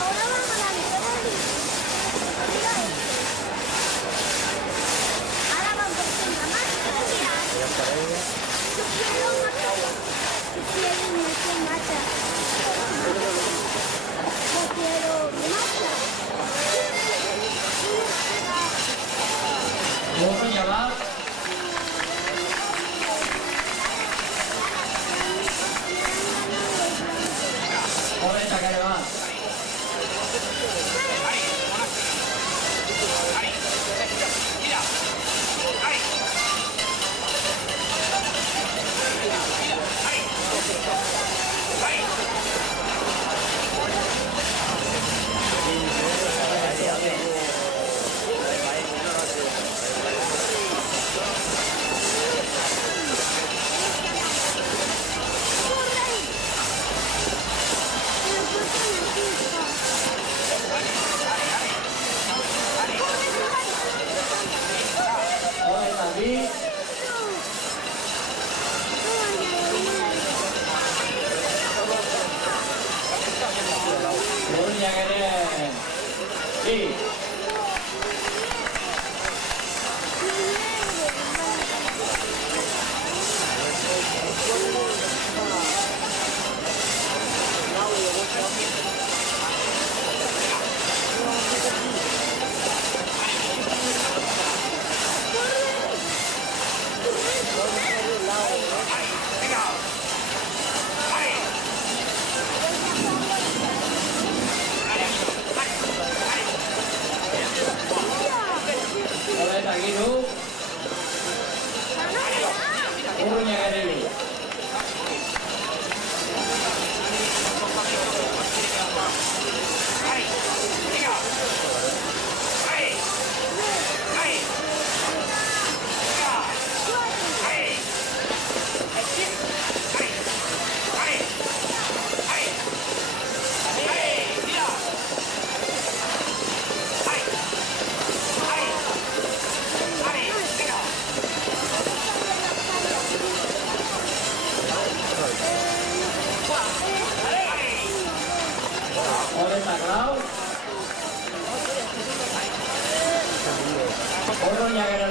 Ahora vamos a la victoria. Ahora vamos a hacer una más. Yo quiero matar. Yo quiero matar. Yo quiero matar. Vamos a llamar. Ahora está que va. Ahora está aquí. Bologna que viene. Sí. Ahora está aquí, ¿no? Bologna que viene. Ahora está Clau. Bologna que viene.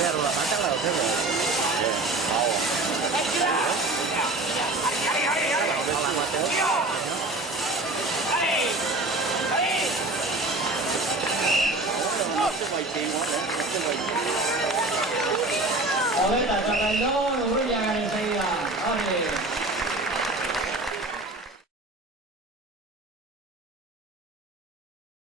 Pero la mata la otra vez. Ahora está Chacaldón.